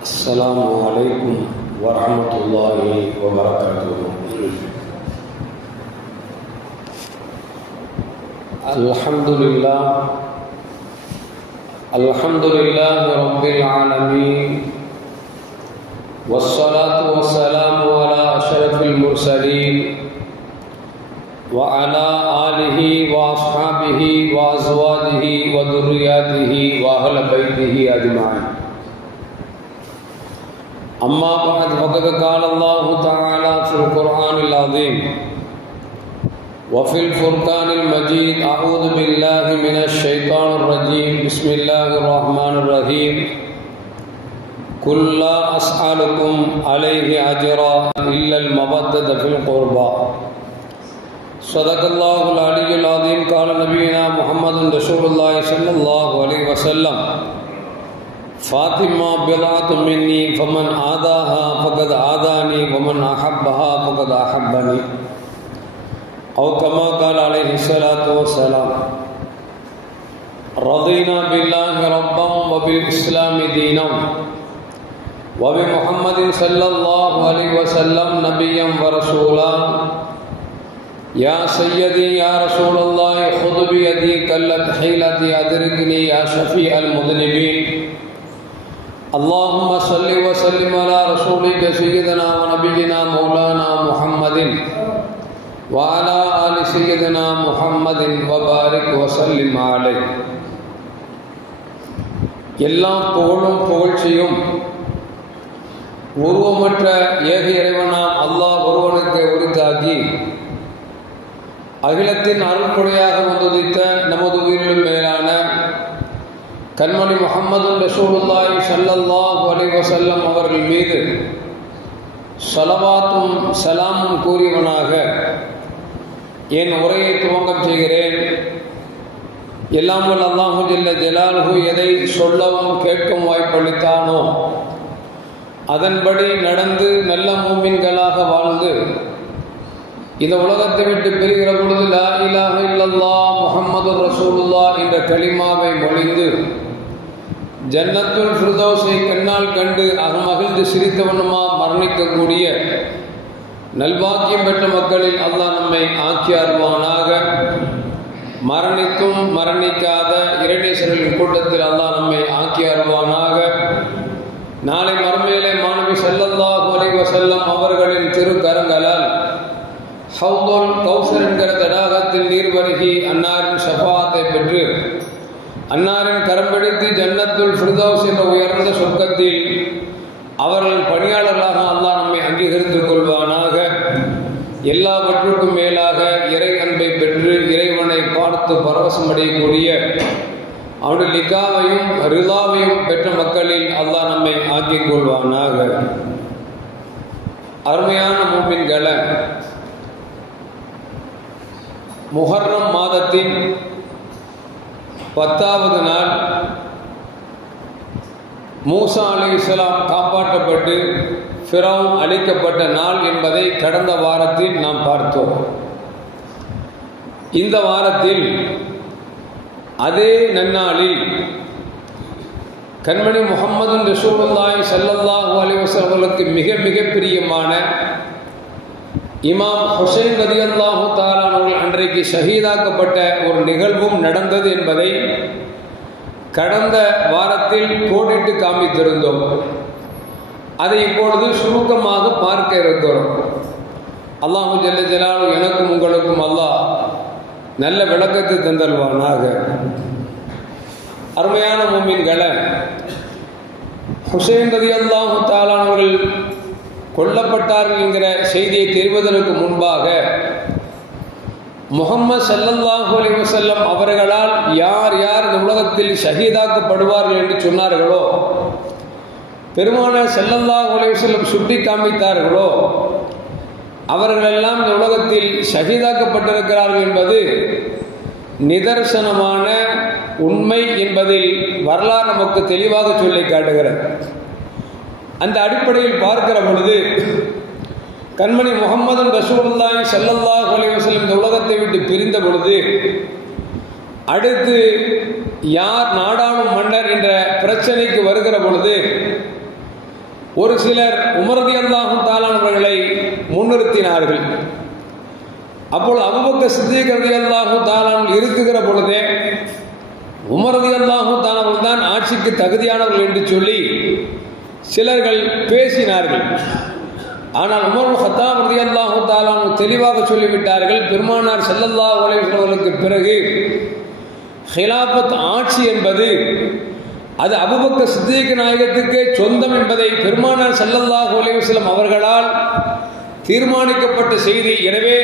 السلام عليكم ورحمة الله وبركاته. الحمد لله رب العالمين، والصلاة والسلام على أشرف المرسلين وعلى آله وأصحابه وأزواجه وذرياته وأهل بيته أجمعين. أما بعد، فقد قال الله تعالى في القرآن العظيم وفي الفرقان المجيد: أعوذ بالله من الشيطان الرجيم، بسم الله الرحمن الرحيم. قل لا أسألكم عليه أجرا إلا المودة في القربى. صدق الله العلي العظيم. قال نبينا محمد رسول الله صلى الله عليه وسلم: فاطمة بضعة مني، فمن آذاها فقد آذاني، ومن أحبها فقد أحبني، أو كما قال عليه الصلاة والسلام. رضينا بالله ربا وبالإسلام دينا وبمحمد صلى الله عليه وسلم نبيا ورسولا. يا سيدي يا رسول الله، خذ بيدي قلت حيلتي، أدركني يا شفيع المذنبين. اللهم صل وسلم على رسولك سيدنا ونبينا مولانا محمد وعلى آل سيدنا محمد وبارك وسلم عليه. எல்லாம் புகழும் புகழ்ச்சியும் உருவமற்ற ஏக இறைவனாம் அல்லாஹ் ஒருவனுக்கு உரித்தாக்கி அகிலத்தின் அருள்கொடையாக வந்துதித்த நமது உயிரிலும் மேலான கண்மணி முஹம்மது ரசூலுல்லாஹி ஸல்லல்லாஹு அலைஹி வஸல்லம் அவர்கள் மீது ஸலவாத்தும் சலாமும் கூறியவனாக என் உரையை துவங்கம் செய்கிறேன். எல்லாம் வல்ல அல்லாஹு ஜல்ல ஜலாலுஹு எதை சொல்லவும் கேட்கும் வாய்ப்பளித்தானோ அதன்படி நடந்து நல்ல மூமின்களாக வாழ்ந்து இந்த உலகத்தை விட்டு பிரிகிற பொழுது லா இலாஹ இல்லல்லாஹ் முஹம்மது ரசூலுல்லாஹ் என்ற கலிமாவை மொழிந்து ஜன்னத்துல் ஃபிர்தௌஸை கண்ணால் கண்டு அகமகிழ்ந்து சிரித்தவனுமா மரணிக்கக்கூடிய நல்வாக்கியம் பெற்ற மக்களில் அல்லாஹ் நம்மை ஆக்கி அருள்வானாக. மரணித்தும் மரணிக்காத இறைநேசர்களின் கூட்டத்தில் அல்லாஹ் நம்மை ஆக்கி அருள்வானாக. நாளை மறுமையிலே மாணவி ஸல்லல்லாஹு அலைஹி வஸல்லம் அவர்களின் திருக்கரங்களால் ஹவுதுல் கௌசர் என்கிற தடாகத்தில் நீர் பருகி அன்னாரின் ஷஃபாத்தை பெற்று அன்னாரின் கரம்பிடித்து ஜன்னத்துல் ஃபிர்தௌஸ் என்ற உயர்ந்த சொர்க்கத்தில் அவர்களின் பணியாளர்களாக அல்லாஹ் நம்மை அங்கீகரித்துக் கொள்வானாக. எல்லாவற்றுக்கும் மேலாக இறை அன்பை பெற்று இறைவனை பார்த்து பரவசமடையக்கூடிய அவனுடைய லிகாவையும் ரிலாவையும் பெற்ற மக்களில் அல்லாஹ் நம்மை ஆக்கிக் கொள்வானாக. அருமையான மூமின்களே, முஹர்ரம் மாதத்தின் 10வது நாள் மூசா அலைஹிஸ்ஸலாம் காப்பாற்றப்பட்டு ஃபிரௌன் அழிக்கப்பட்ட நாள் என்பதை கடந்த வாரத்தில் நாம் பார்த்தோம். இந்த வாரத்தில் அதே நன்னாளில் கண்மணி முஹம்மது ரசூலுல்லாஹி ஸல்லல்லாஹு அலைஹி வஸல்லம் அவர்களுக்கு மிக மிக பிரியமான இமாம் ஹுசைன் ரலியல்லாஹு தஆலா அவர்கள் அன்றைக்கு ஷஹீதாக்கப்பட்ட ஒரு நிகழ்வும் நடந்தது என்பதை கடந்த வாரத்தில் கோடிட்டு காமித்திருந்தோம். அதை இப்பொழுது சுருக்கமாக பார்க்க இருக்கிறோம். அல்லாஹு ஜல்ல ஜலாலுஹு எனக்கும் உங்களுக்கும் அல்லாஹ் நல்ல விளக்கத்தை தந்தல்வானாக. அருமையான மூமின்களே, ஹுசைன் ரலியல்லாஹு தஆலா அவர்கள் கொல்லப்பட்டார்கள் என்கிற செய்தியை தெரிவதற்கு முன்பாக முஹம்மது ஸல்லல்லாஹு அலைஹி வஸல்லம் அவர்களால் யார் யார் இந்த உலகத்தில் ஷஹீதாக்கப்படுவார்கள் என்று சொன்னார்களோ, பெருமானார் ஸல்லல்லாஹு அலைஹி வஸல்லம் சுட்டி காமித்தார்களோ, அவர்களெல்லாம் இந்த உலகத்தில் ஷஹீதாக்கப்பட்டிருக்கிறார்கள் என்பது நிதர்சனமான உண்மை என்பதில் வரலாறு நமக்கு தெளிவாக சொல்லி காட்டுகிறது. அந்த அடிப்படையில் பார்க்கிற பொழுது கண்மணி முஹம்மது ரசூலுல்லாஹி ஸல்லல்லாஹு அலைஹி வஸல்லம் இந்த உலகத்தை விட்டு பிரிந்த பொழுது அடுத்து யார் நாடாளும் மன்னர் என்ற பிரச்சனைக்கு வருகிற பொழுது ஒரு சிலர் உமர் ரலியல்லாஹு தஆலா அவர்களை முன்னிறுத்தினார்கள். அப்பொழுது அபூபக்கர் சித்திக் ரலியல்லாஹு தஆலா இருக்குகிற பொழுதே உமர் ரலியல்லாஹு தஆலா அவர்கள் தான் ஆட்சிக்கு தகுதியானவர்கள் என்று சொல்லி சிலர்கள் பேசினார்கள். ஆனால் உமர் இப்னு கத்தாப் ரலியல்லாஹு தஆலா தெளிவாக சொல்லிவிட்டார்கள், பெருமானார் ஸல்லல்லாஹு அலைஹி வஸல்லம் அவர்களுக்கு பிறகு ஹிலாஃபத் ஆட்சி என்பது அது அபூபக்கர் சித்திக் நாயகத்துக்கு சொந்தம் என்பதை பெருமானார் ஸல்லல்லாஹு அலைஹி வஸல்லம் அவர்களால் தீர்மானிக்கப்பட்ட செய்தி. எனவே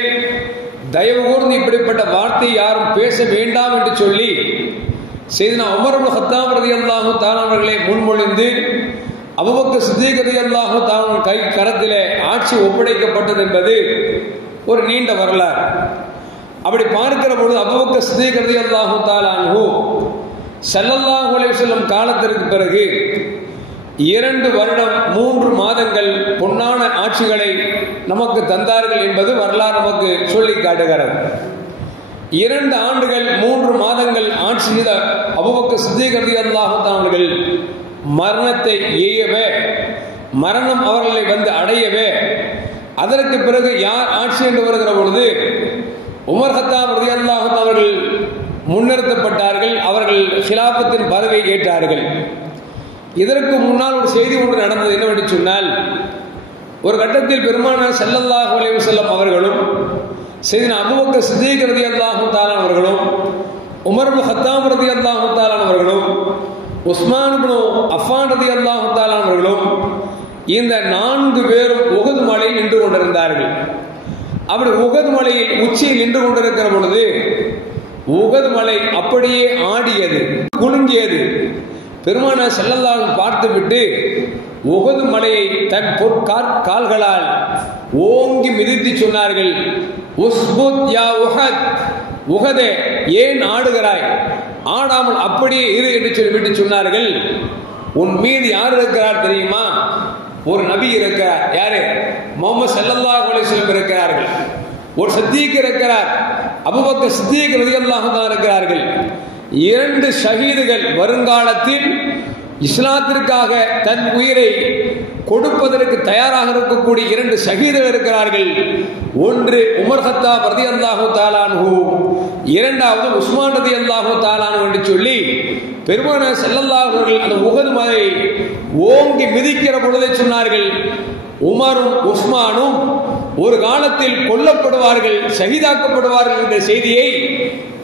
தயவு கூர்ந்து இப்படிப்பட்ட வார்த்தை யாரும் பேச வேண்டாம் என்று சொல்லி செய்தனா உமர் இப்னு கத்தாப் ரலியல்லாஹு தஆலா அவர்களை முன்மொழிந்து அபூபக்கர் சித்திக் ரலியல்லாஹு தஆலா கை கரத்திலே ஆட்சி ஒப்படைக்கப்பட்டது என்பது ஒரு நீண்ட வரலாறு. அப்படி பார்க்கிற பொழுது அபூபக்கர் சித்திக் ரலியல்லாஹு தஆலா அன்ஹு ஸல்லல்லாஹு அலைஹி வஸல்லம் காலத்திற்கு பிறகு 2 வருடம் 3 மாதங்கள் பொன்னான ஆட்சிகளை நமக்கு தந்தார்கள் என்பது வரலாறு நமக்கு சொல்லி காட்டுகிறது. 2 ஆண்டுகள் 3 மாதங்கள் ஆட்சி செய்த அபூபக்கர் சித்திக் ரலியல்லாஹு தஆலா அவர்கள் மரணத்தை எய்யவே, மரணம் அவர்களை வந்து அடையவே, அதற்கு பிறகு யார் ஆட்சி என்று வருகிற பொழுது உமர் கத்தாப் ரலியல்லாஹு தஆலா அவர்கள் முன்னிறுத்தப்பட்டார்கள். அவர்கள் ஹிலாஃபத்தின் பதவியை ஏற்றார்கள். இதற்கு முன்னால் ஒரு செய்தி ஒன்று நடந்தது. என்னவென்று சொன்னால், ஒரு கட்டத்தில் பெருமானார் ஸல்லல்லாஹு அலைஹி வஸல்லம் அவர்களும் செய்தனா அபூபக்கர் சித்திக் ரலியல்லாஹு தஆலா அவர்களும் உமர் இப்னு கத்தாப் ரலியல்லாஹு தஆலா அவர்களும் உஸ்மான் இப்னு அஃபான் ரலியல்லாஹு தஆலா அவர்களும் இந்த 4 பேரும் உஹது மலையில் நின்று கொண்டிருந்தார்கள். அப்படி உஹது மலையில் உச்சியில் நின்று கொண்டிருக்கிற பொழுது உஹது மலை அப்படியே ஆடியது, குலுங்கியது. பெருமானார் ஸல்லல்லாஹு அலைஹி பார்த்துவிட்டு உஹது மலையை தன் கால்களால் ஓங்கி மிதித்து சொன்னார்கள், உஸ்புத் யா உஹத், உஹதே ஏன் ஆடுகிறாய், ஆடாமல் அப்படியே இரு என்று சொல்லிவிட்டு சொன்னார்கள், உன் மீது யார் இருக்கிறார் தெரியுமா? ஒரு நபி இருக்கிறார். யாரு? முஹம்மது ஸல்லல்லாஹு அலைஹி வஸல்லம் இருக்கிறார்கள். ஒரு சித்திக் இருக்கிறார், அபூபக்கர் சித்திக் ரலியல்லாஹு தஆலா இருக்கிறார்கள். 2 ஷஹீதுகள் வருங்காலத்தில் இஸ்லாத்திற்காக தன் உயிரை கொடுப்பதற்கு தயாராக இருக்கக்கூடிய 2 ஷஹீதுகள் இருக்கிறார்கள். ஒன்று உமர் கத்தாப் ரலியல்லாஹு தஆலா அன்ஹு, இரண்டாவது உஸ்மான் ரலியல்லாஹு தஆலா அன்ஹு என்று சொல்லி பெருமானார் ஸல்லல்லாஹு அலைஹி வஸல்லம் அந்த உஹது மலையை ஓங்கி மிதிக்கிற பொழுதே சொன்னார்கள், உமரும் உஸ்மானும் ஒரு காலத்தில் கொல்லப்படுவார்கள், ஷஹீதாக்கப்படுவார்கள் என்ற செய்தியை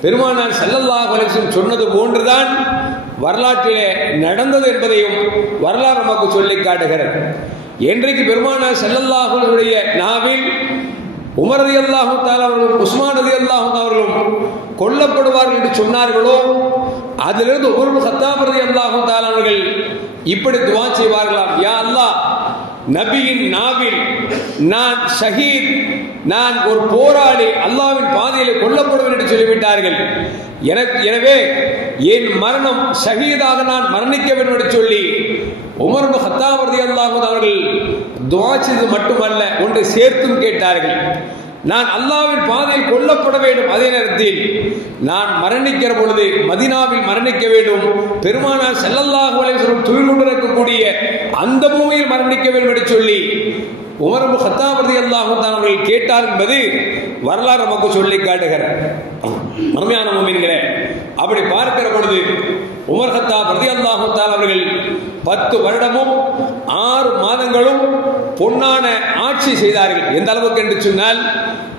பெருமானார் ஸல்லல்லாஹு அலைஹி வஸல்லம் சொன்னது போன்றுதான் வரலாற்றிலே நடந்தது என்பதையும் வரலாறு நமக்கு சொல்லி காட்டுகிறது. என்றைக்கு பெருமானார் ஸல்லல்லாஹு அலைஹி வஸல்லம் நாவில் உமர் ரலியல்லாஹு தஆலா அவர்களும் உஸ்மான் ரலியல்லாஹு தஆலா அவர்களும் கொல்லப்படுவார்கள் என்று சொன்னார்களோ, அதிலிருந்து உமர் இப்னு கத்தாப் ரலியல்லாஹு தஆலா அவர்கள் இப்படி துஆ செய்வார்களாம், யா அல்லாஹ், நபியின் நாவில் நான் ஷஹீத், நான் ஒரு போராளி, அல்லாஹ்வின் பாதையில் கொல்லப்படுவேன் என்று சொல்லிவிட்டார்கள். எனவே என் மரணம் ஷஹீதாக நான் மரணிக்க வேண்டும் என்று சொல்லி உமர் இப்னு கத்தாப் ரலியல்லாஹு தஆலா அவர்கள் துஆ செய்தது மட்டுமல்ல, ஒன்றை சேர்த்தும் கேட்டார்கள், நான் அல்லாஹ்வின் பாதையில் கொல்லப்பட வேண்டும், அதே நேரத்தில் நான் மரணிக்கிற பொழுது மதீனாவில் மரணிக்க வேண்டும், பெருமானார் ஸல்லல்லாஹு அலைஹி வஸல்லம் துயில் கொண்டிருக்கக்கூடிய அந்த பூமியில் மரணிக்க வேண்டும் என்று சொல்லி உமர் இப்னு கத்தாப் ரலியல்லாஹு தஆலா அவர்கள் கேட்டார் என்பது வரலாறு நமக்கு சொல்லி காட்டுகிறது. அருமையான முஃமின்களே, அப்படி பார்க்கிற பொழுது உமர் கத்தாப் ரலியல்லாஹு தஆலா அவர்கள் 10 வருடமும் 6 மாதங்களும் பொன்னான ஆட்சி செய்தார்கள். எந்த அளவுக்கு என்று சொன்னால்,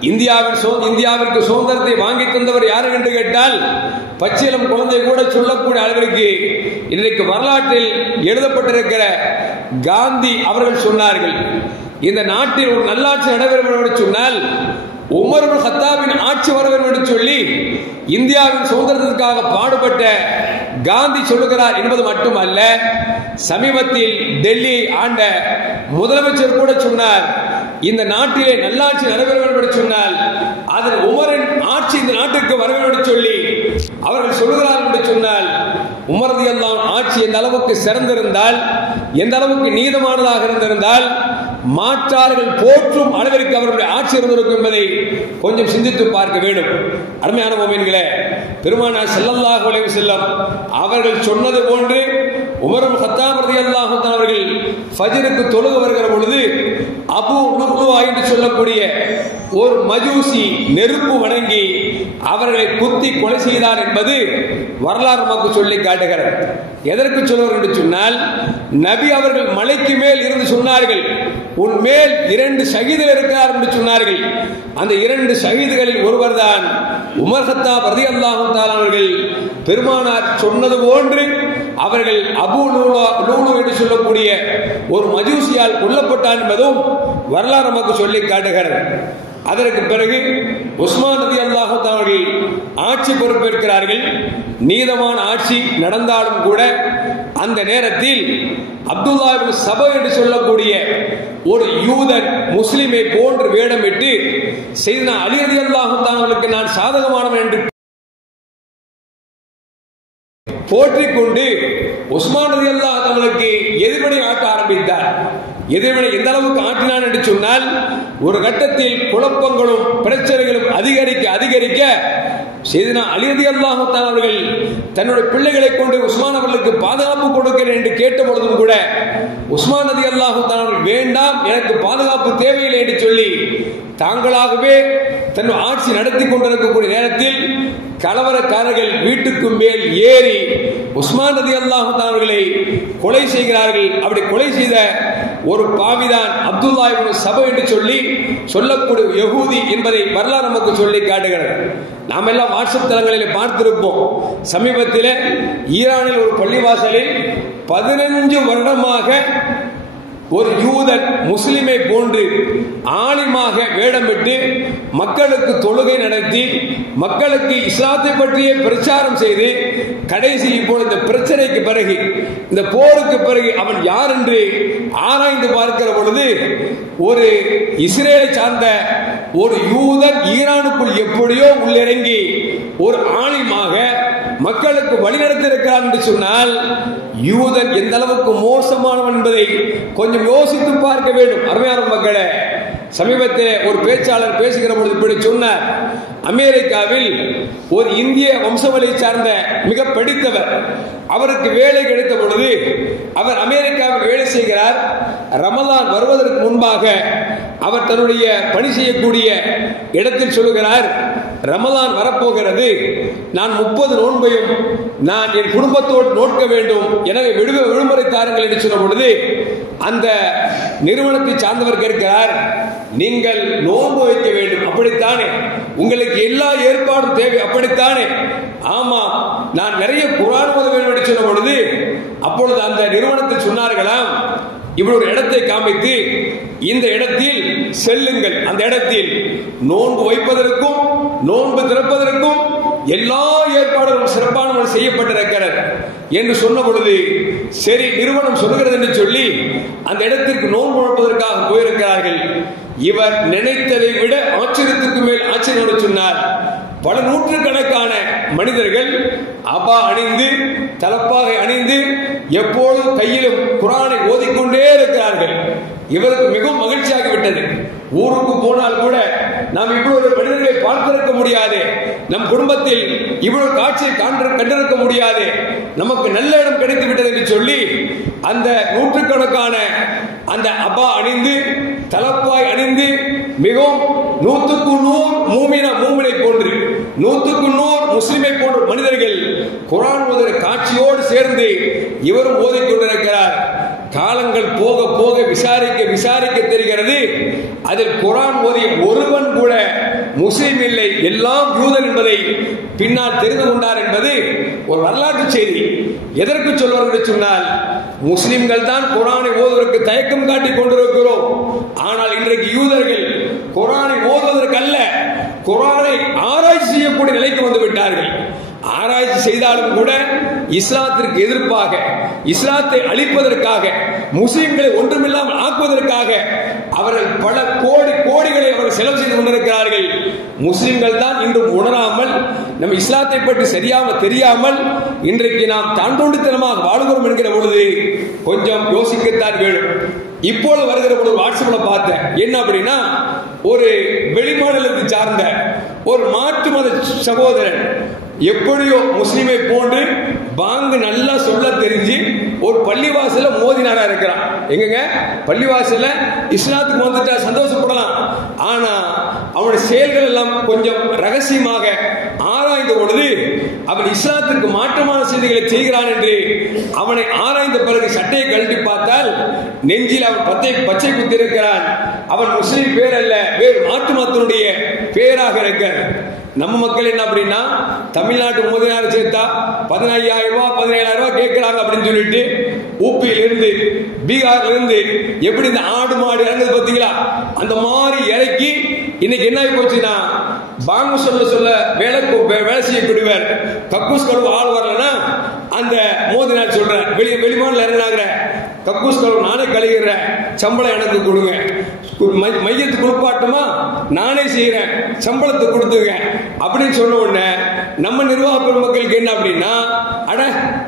இந்தியாவிற்கு சுதந்திரத்தை வாங்கி தந்தவர் யாரு என்று கேட்டால் பச்சிலம் குழந்தை கூட சொல்லக்கூடிய அளவிற்கு இன்றைக்கு வரலாற்றில் எழுதப்பட்டிருக்கிற காந்தி அவர்கள் சொன்னார்கள், இந்த நாட்டில் ஒரு நல்லாட்சி நடைபெற வேண்டும் என்று சொன்னால் உமர் இப்னு கத்தாபின் ஆட்சி வர வேண்டும் என்று சொல்லி இந்தியாவின் சுதந்திரத்திற்காக பாடுபட்ட காந்தி சொல்லுகிறார் என்பது மட்டுமல்ல, சமீபத்தில் டெல்லி ஆண்ட முதலமைச்சர் கூட சொன்னார், இந்த நாட்டிலே நல்லாட்சி நடைபெற வேண்டும் என்று சொன்னால் அதில் உமரின் ஆட்சி இந்த நாட்டுக்கு வர வேண்டும் என்று சொல்லி அவர்கள் சொல்லுகிறார்கள் என்று சொன்னால், உமர் ரலியல்லாஹு அன்ஹு ஆட்சி எந்த அளவுக்கு சிறந்திருந்தால், எந்த அளவுக்கு நீதமானதாக இருந்திருந்தால், மாற்றார்கள் போற்றும் அளவிற்கு அவருடைய ஆட்சி இருந்திருக்கும் என்பதை கொஞ்சம் சிந்தித்து பார்க்க வேண்டும். அருமையான முஃமின்களே, பெருமானார் ஸல்லல்லாஹு அலைஹி வஸல்லம் அவர்கள் சொன்னது போன்று உமர் இப்னு கத்தாப் ரலியல்லாஹு தஆலா அவர்கள் ஃபஜ்ருக்கு தொழுக வருகிற பொழுது அபூ லுஅ்லுஆ என்று சொல்லக்கூடிய ஒரு மஜூசி நெருப்பு வணங்கி அவர்களை குத்தி கொலை செய்தார் என்பது வரலாறு நமக்கு சொல்லி காட்டுகிறது. எதற்கு சொல்வார் என்று சொன்னால், நபி அவர்கள் மலைக்கு மேல் இருந்து சொன்னார்கள், உன் மேல் 2 ஷஹீதுகள் இருக்கிறார் என்று சொன்னார்கள். அந்த 2 ஷஹீதுகளில் ஒருவர் தான் உமர் கத்தாப் ரலியல்லாஹு தஆலா அவர்கள். பெருமானார் சொன்னது போன்று அவர்கள் அபூ லுஅ்லுஆ என்று சொல்லக்கூடிய ஒரு மஜூசியால் கொல்லப்பட்டார் என்பதும் வரலாறு நமக்கு சொல்லி காட்டுகிறது. அதற்கு பிறகு உஸ்மான் ரலியல்லாஹு தஆலா அவர்கள் ஆட்சி பொறுப்பேற்கிறார்கள். நீதமான ஆட்சி நடந்தாலும் கூட அந்த நேரத்தில் அப்துல்லா இப்னு சபா என்று சொல்லக்கூடிய ஒரு யூதன் முஸ்லிமை போன்று வேடமிட்டு சையதுனா அலி ரலியல்லாஹு தஆலா அவர்களுக்கு நான் சாதகமானவன் என்று போற்றிக் கொண்டு உஸ்மான் ரலியல்லாஹு தஆலா அவர்களுக்கு எதிர்வினை ஆட்ட ஆரம்பித்தார். எதிர்வினை எந்த அளவுக்கு ஆற்றினான் என்று சொன்னால், ஒரு கட்டத்தில் குழப்பங்களும் பிரச்சனைகளும் அதிகரிக்க சையதுனா அலி ரலியல்லாஹு தஆலா அவர்கள் தன்னுடைய பிள்ளைகளை கொண்டு உஸ்மான் அவர்களுக்கு பாதுகாப்பு கொடுக்கிறேன் என்று கேட்ட பொழுதும் கூட உஸ்மான் ரலியல்லாஹு தஆலா அவர்கள் வேண்டாம், எனக்கு பாதுகாப்பு தேவையில்லை என்று சொல்லி தாங்களாகவே தன் ஆட்சி நடத்தி கொண்டிருக்கக்கூடிய நேரத்தில் கலவரக்காரர்கள் வீட்டுக்கு மேல் ஏறி உஸ்மான் ரலியல்லாஹு தஆலா அவர்களை கொலை செய்கிறார்கள். அப்படி கொலை செய்த ஒரு பாவிதான் அப்துல்லா இப்னு சபா என்று சொல்லக்கூடிய யகூதி என்பதை வரலாறு நமக்கு சொல்லி காட்டுகிறது. நாம் எல்லாம் வாட்ஸ்அப் தளங்களில் பார்த்திருப்போம். சமீபத்தில் ஈரானில் ஒரு பள்ளிவாசலில் 15 வருடமாக ஒரு யூதன் முஸ்லிமை போன்று ஆலிமாக வேடமிட்டு மக்களுக்கு தொழுகை நடத்தி மக்களுக்கு இஸ்லாத்தை பற்றிய பிரச்சாரம் செய்து கடைசி இப்போ இந்த பிரச்சனைக்கு பிறகு, இந்த போருக்கு பிறகு அவன் யார் என்று ஆராய்ந்து பார்க்கிற பொழுது ஒரு இஸ்ரேலை சார்ந்த ஒரு யூதன் ஈரானுக்குள் எப்படியோ உள்ளிறங்கி ஒரு ஆலிமாக மக்களுக்கு வழிநடத்தி இருக்கிறார் என்று சொன்னால் யூதன் எந்த அளவுக்கு மோசமானவன் என்பதை கொஞ்சம் யோசித்து பார்க்க வேண்டும். அருமையான மக்களே, சமீபத்தில் ஒரு பேச்சாளர் பேசுகிற பொழுது இப்படி சொன்னார், அமெரிக்காவில் ஒரு இந்திய வம்சவழி சார்ந்த மிக படித்தவர், அவருக்கு வேலை கிடைத்த பொழுது அவர் அமெரிக்காவில் வேலை செய்கிறார். ரமலான் வருவதற்கு முன்பாக அவர் தன்னுடைய பணி செய்யக்கூடிய இடத்தில் சொல்லுகிறார், ரமலான் வரப்போகிறது, நான் 30 நோன்பையும் நான் என் குடும்பத்தோடு நோட்க வேண்டும், எனவே விடுமுறை தாருங்கள் என்று சொன்ன பொழுது அந்த நிறுவனத்தை சார்ந்தவர் கேட்கிறார், நீங்கள் நோன்பு வைக்க வேண்டும் அப்படித்தானே, உங்களுக்கு எல்லா ஏற்பாடும் தேவை அப்படித்தானே? ஆமா, நான் நிறைய குர்ஆன் ஓத வேண்டும் என்று சொன்ன பொழுது அப்பொழுது அந்த நிறுவனத்தில் சொன்னார்களாம், இப்படி ஒரு இடத்தை காமித்து இந்த இடத்தில் செல்லுங்கள், அந்த இடத்தில் நோன்பு வைப்பதற்கும் நோன்பு திறப்பதற்கும் எல்லா ஏற்பாடுகளும் சிறப்பான செய்யப்பட்டிருக்கிறது என்று சொன்ன பொழுது சரி நிறுவனம் சொல்லுகிறது என்று சொல்லி அந்த இடத்திற்கு நோன்பு வைப்பதற்காக போயிருக்கிறார்கள். இவர் நினைத்ததை விட ஆச்சரியத்துக்கு மேல் ஆச்சரியம் சொன்னார். பல நூற்றுக்கணக்கான மனிதர்கள் அபா அணிந்து தலப்பாகை அணிந்து எப்போதும் கையிலும் குர்ஆனை ஓதிக்கொண்டே இருக்கிறார்கள். இவருக்கு மிகவும் மகிழ்ச்சியாகிவிட்டது. ஊருக்கு போனால் கூட நாம் இவ்வளவு மனிதர்களை பார்த்திருக்க முடியாது, நம் குடும்பத்தில் இவ்வளவு காட்சியை கண்டிருக்க முடியாது, நமக்கு நல்ல இடம் கிடைத்து விட்டது என்று சொல்லி அந்த நூற்றுக்கணக்கான அந்த அபா அணிந்து தலப்பாய் அணிந்து மிகவும் 100க்கு 100 மூமினை போன்று 100க்கு 100 முஸ்லிமை போன்ற மனிதர்கள் குர்ஆன் ஓதுகிற காட்சியோடு சேர்ந்து இவரும் ஓதிக்கொண்டிருக்கிறார். காலங்கள் போக போக விசாரிக்க தெரிகிறது, அதில் குர்ஆன் ஓதிய ஒருவன் கூட முஸ்லிம் இல்லை, எல்லாம் யூதன் என்பதை பின்னால் தெரிந்து கொண்டார் என்பது ஒரு வரலாற்று செய்தி. எதற்கு சொல்வார்கள் என்று சொன்னால், முஸ்லிம்கள் தான் குர்ஆனை ஓதுவதற்கு தயக்கம் காட்டிக் கொண்டிருக்கிறோம். ஆனால் இன்றைக்கு யூதர்கள் குர்ஆனை ஓதுவதற்கு அல்ல, குர்ஆனை ஆராய்ச்சி செய்யக்கூடிய நிலைக்கு வந்து விட்டார்கள். ஆராய்ச்சி செய்தாலும் கூட இஸ்லாத்திற்கு எதிர்ப்பாக, இஸ்லாத்தை அழிப்பதற்காக, முஸ்லிம்களை ஒன்றுமில்லாமல் ஆக்குவதற்காக அவர்கள் பல கோடிகளை அவர்கள் செலவு செய்து கொண்டிருக்கிறார்கள். முஸ்லிம்கள் தான் இன்றும் உணராமல், நம் இஸ்லாத்தை பற்றி சரியாக தெரியாமல் இன்றைக்கு நாம் தாண்டோண்டித்தனமாக வாழ்கிறோம் என்கிற பொழுது கொஞ்சம் யோசிக்கத்தான் வேண்டும். இப்போது வருகிற பொழுது வாட்ஸ்அப்ல பார்த்தேன், என்ன அப்படின்னா ஒரு வெளிமாநிலத்தை சார்ந்த ஒரு மாற்று மத சகோதரன் எப்படியோ முஸ்லிமை போன்று பாங்கு நல்லா சொல்ல தெரிஞ்சு ஒரு பள்ளிவாசல மோதினாரா இருக்கிறான். எங்க பள்ளிவாசல இஸ்லாத்துக்கு வந்துட்டா சந்தோஷப்படலாம். ஆனா அவனுடைய செயல்கள் எல்லாம் கொஞ்சம் ரகசியமாக ஆராய்ந்த பொழுது அவன் இஸ்லாத்துக்கு மாற்றமான செய்திகளை செய்கிறான் என்று அவனை ஆராய்ந்த பிறகு சட்டையை கழட்டி பார்த்தால் நெஞ்சில் அவன் பச்சை குத்திருக்கிறான். அவன் முஸ்லிம் பேர் அல்ல, வேறு மாற்று மதத்தினுடைய பேராக இருக்கிறான். நம்ம மக்கள் என்ன அப்படின்னா, தமிழ்நாட்டு மோதினார் சேர்த்தா 15,000 ரூபாய் 17,000 ரூபாய் கேட்கிறாங்க அப்படின்னு சொல்லிட்டு ஊப்பியில இருந்து பீகார்ல இருந்து எப்படி இந்த ஆடு மாடு இறங்குது பார்த்தீங்களா, அந்த மாதிரி இறக்கி இன்னைக்கு என்ன ஆகி போச்சுன்னா, பாங்கு சொல்ல வேலை செய்யக்கூடியவர் கக்கூஸ் கழுவு ஆள் வரலன்னா அந்த மோதினார் சொல்ற வெளிமாநில இறங்கினாங்க, கக்கூஸ் கழுவு நானே கழுகிறேன், சம்பளம் எனக்கு கொடுங்க, மையத்து குளிப்பாட்டுமா நானே செய்யறேன், சம்பளத்தை கொடுத்துங்க அப்படின்னு சொன்ன உடனே நம்ம நிர்வாக பெருமக்களுக்கு என்ன அப்படின்னா, அட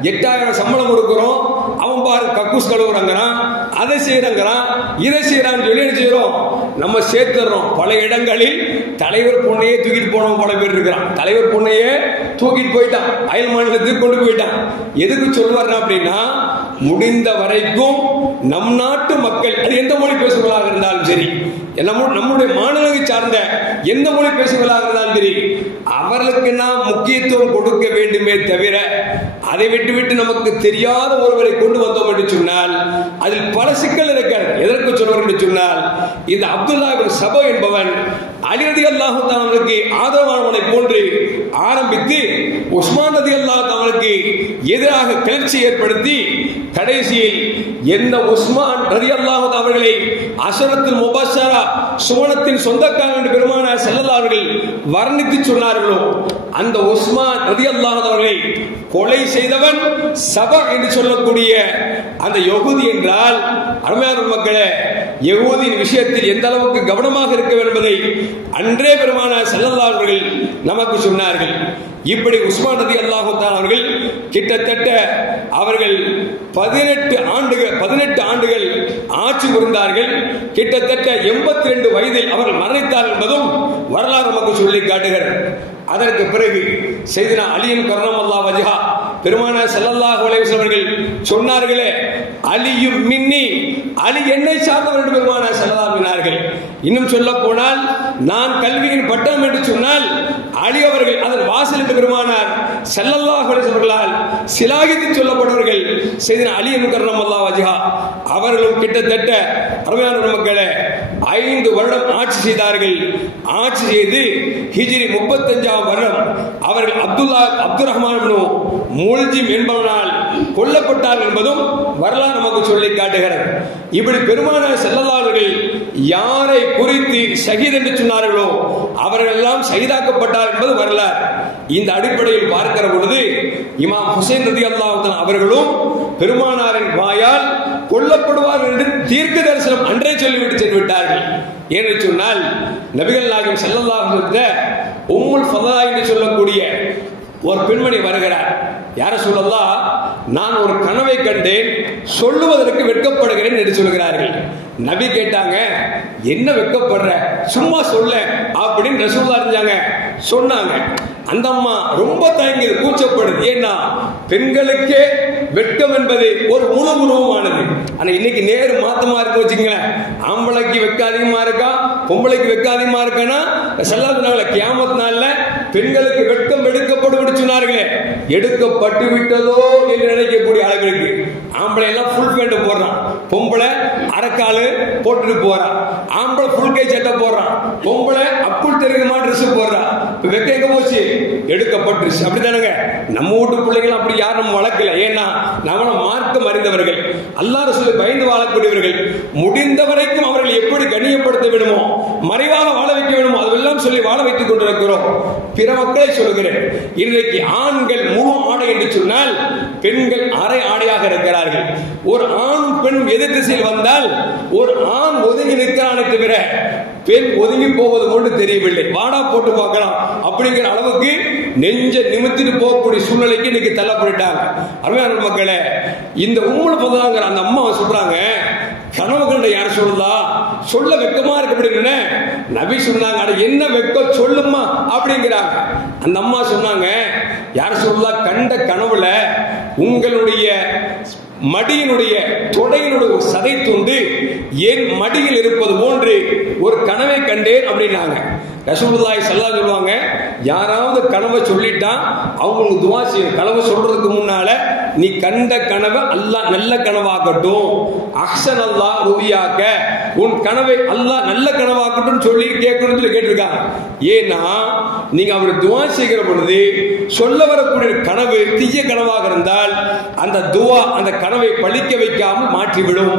8,000 சம்பளம் கொடுக்கிறோம், அவன் பாரு கக்கூஸ் கழுவுறாங்கிறான், அதை செய்யறாங்கிறான், இதை செய்யறான்னு சொல்லி என்ன செய்யறோம், நம்ம சேர்த்துறோம். பல இடங்களில் தலைவர் பொண்ணையே தூக்கிட்டு போனவன் பல பேர் இருக்கிறான். தலைவர் பொண்ணையே தூக்கிட்டு போயிட்டான், அயல் மாநிலத்துக்கு கொண்டு போயிட்டான். எதுக்கு சொல்லுவார் அப்படின்னா, முடிந்த வரைக்கும் நம் நாட்டு மக்கள் அது எந்த மொழி பேசுவதாக இருந்தாலும் சரி, நம்முடைய மாநிலத்தை சார்ந்த எந்த மொழி பேசுவதாக இருந்தாலும் சரி, அவர்களுக்கு நாம் முக்கியத்துவம் கொடுக்க வேண்டுமே தவிர அதை விட்டு நமக்கு தெரியாத ஒருவரை கொண்டு வந்தோம் என்று சொன்னால் அதில் பல சிக்கல் இருக்கிறது. எதற்கு சொல்வார் என்று சொன்னால், இந்த அப்துல்லா இப்னு சபா என்பவன் அலி ரலியல்லாஹு தஆலா அவர்களுக்கு ஆதரவானவனை போன்று ஆரம்பித்து உஸ்மான் ரலியல்லாஹு தஆலா அவர்களுக்கு எதிராக கிளர்ச்சி ஏற்படுத்தி கடைசியில் எந்த உஸ்மான் ரலியல்லாஹு தஆலா அவர்களை அஷரத்துல் முபஷரா சுவனத்தின் சொந்தக்காரர் என்று பெருமானார் ஸல்லல்லாஹு அலைஹி வஸல்லம் வர்ணித்து சொன்னார்களோ, அந்த உஸ்மான் ரலியல்லாஹு தஆலா அவர்களை கொலை செய்தவன் சபா என்று சொல்லக்கூடிய அந்த யஹூதி என்றால், அருமையான மக்களே, யஹூதியின் விஷயத்தில் எந்த அளவுக்கு கவனமாக இருக்க வேண்டும் என்பதை அன்றே பெருமானார் ஸல்லல்லாஹு அலைஹி வஸல்லம் நமக்கு சொன்னார்கள். இப்படி உஸ்மான் ரலியல்லாஹு தஆலா அவர்கள் கிட்டத்தட்ட அவர்கள் 18 ஆண்டுகள் ஆட்சி புரிந்தார்கள். கிட்டத்தட்ட 82 வயதில் அவர்கள் மரணித்தார் என்பதும் வரலாறு நமக்கு சொல்லி காட்டுகிறது. அதற்கு பிறகு செய்தனா அலியின் கர்ரமல்லாஹு வஜ்ஹா பெருமானார் ஸல்லல்லாஹு அலைஹி வஸல்லம் அவர்கள் சொன்னார்களே, அலியும் மின்னி, அலி என்னை சார்ந்தவர் என்று பெருமானார் ஸல்லல்லாஹு அலைஹி வஸல்லம். இன்னும் சொல்ல போனால், நான் கல்வியின் பட்டம் என்று சொன்னால் அலி அவர்கள் அதன் வாசல் என்று பெருமானார் ஸல்லல்லாஹு அலைஹி வஸல்லம் சிலாகித்து சொல்லப்படுவர்கள் செய்தனா அலியின் கர்ரமல்லாஹு வஜ்ஹா அவர்களும் கிட்டத்தட்ட அருமையான மக்களே 5 வருடம் ஆட்சி செய்தார்கள். ஆட்சி செய்து ஹிஜ்ரி 35ஆம் வருடம் அவர்கள் அப்துல் ரஹ்மான் இப்னு முல்ஜிம் என்பவனால் கொல்லப்பட்டார்கள் என்பதும் வரலாறு நமக்கு சொல்லி காட்டுகிறது. இப்படி பெருமானார் ஸல்லல்லாஹு அலைஹி வஸல்லம் யாரை குறித்து ஷஹீத் என்று சொன்னார்களோ அவர்கள் எல்லாம் ஷஹீதாக்கப்பட்டார் என்பது வரலாறு. இந்த அடிப்படையில் பார்க்கிற பொழுது இமாம் ஹுசைன் ரலியல்லாஹு தஆலா அவர்களும் பெருமானாரின் வாயால் கொல்லப்படுவார்கள் என்று தீர்க்க தரிசனம் அன்றே சொல்லிவிட்டு சென்று விட்டார்கள். ஏன்னு சொன்னால், நபிகள் நாயகம் ஸல்லல்லாஹு அலைஹி வஸல்லம் உம்முல் ஃபதா என்று சொல்லக்கூடிய ஒரு பெண்மணி வருகிறார். யார சொல்லலாம், நான் ஒரு கனவை கண்டேன், சொல்லுவதற்கு வெட்கப்படுகிறேன் என்று சொல்கிறார்கள். நபி கேட்டாங்க, என்ன வெட்கப்படுற, சும்மா சொல்ல அப்படின்னு ரசூலுல்லாஹ் அறிஞ்சாங்க. சொன்னாங்க. அந்த அம்மா ரொம்ப தயங்கி கூச்சப்படுது. ஏன்னா பெண்களுக்கே வெட்கம் என்பது ஒரு உணவுமானது. ஆனா இன்னைக்கு நேரு மாத்தமா இருக்கு வச்சுங்களேன். ஆம்பளைக்கு வெக்க அதிகமா இருக்கா, பொம்பளைக்கு வெக்க அதிகமா இருக்கானா, ஸல்லல்லாஹு கியாமத் நாள்ல பெண்களுக்கு வெட்கம் எடுக்கப்படும் சொன்னார்களே, எடுக்கப்பட்டு விட்டதோ என்று நினைக்கக்கூடிய அளவிற்கு ஆம்பளை எல்லாம் ஃபுல் பேண்ட் போடுறான், பொம்பளை அரைக்காலு போட்டுட்டு போறான், ஆம்பளை ஃபுல் கை சட்டை போடுறான், பொம்பளை அப்புள் தெரியுமா ட்ரெஸ் போடுறான். வெக்க எங்க போச்சு, எடுக்கப்பட்டுருச்சு. அப்படித்தானுங்க. நம்ம வீட்டு பிள்ளைகள் அப்படி யாரும் நம்ம வளர்க்கல. ஏன்னா நம்மள மார்க்கம் அறிந்தவர்கள், அல்லாஹ் ரசூலை பயந்து வாழக்கூடியவர்கள். முடிந்த வரைக்கும் அவர்கள் எப்படி கண்ணியப்படுத்த வேண்டுமோ, மறைவாக வாழ வைக்க வேண்டுமோ அதெல்லாம் சொல்லி வாழ வைத்துக் கொண்டிருக்கிறோம். பிற மக்களை சொல்கிறேன், இன்றைக்கு ஆண்கள் முழு ஆடை என்று சொன்னால் பெண்கள் அரை ஆடையாக இருக்கிறார்கள். ஒரு ஆண் பெண் எதிர் திசையில் வந்தால் ஒரு ஆண் ஒதுங்கி நிற்கிறானே தவிர பெண் ஒதுங்கி போவது கொண்டு தெரியவில்லை. வாடா போட்டு பார்க்கலாம் அப்படிங்கிற அளவுக்கு நெஞ்ச நிமித்திட்டு போகக்கூடிய சூழ்நிலைக்கு இன்னைக்கு தள்ளப்பட்டாங்க. அருமையான மக்களே, இந்த உம்முல் ஃபதாங்கிற அந்த அம்மா சொல்றாங்க, கனவு கண்ட யார சொல்லுதா, சொல்ல வெக்கமா இருக்கு அப்படின்னு நபி சொன்னாங்க. அட என்ன வெக்கம் சொல்லுமா அப்படிங்கிறாங்க. அந்த அம்மா சொன்னாங்க, யார் சொல்லா கண்ட கனவுல உங்களுடைய மடியினுடைய தொடையினுடைய ஒரு சதை துண்டு என் மடியில் இருப்பது போன்று ஒரு கனவை கண்டேன் அப்படின்னாங்க. ரசூலுல்லாஹி ஸல்லல்லாஹு அலைஹி சொல்லுவாங்க, யாராவது கனவை சொல்லிட்டா அவங்களுக்கு துஆ செய்யணும். கனவை சொல்றதுக்கு முன்னால நீ கண்ட கனவை அல்லாஹ் நல்ல கனவாக்கட்டும், அஹ்சன் அல்லாஹ் ருவியாக்க, உன் கனவை அல்லாஹ் நல்ல கனவாக்கட்டும் சொல்லி கேட்கணும்னு கேட்டிருக்காங்க. ஏன்னா நீங்க அவர் துஆ செய்கிற பொழுது சொல்ல வரக்கூடிய கனவு தீய கனவாக இருந்தால் அந்த துஆ அந்த கனவை பழிக்க வைக்காமல் மாற்றிவிடும்.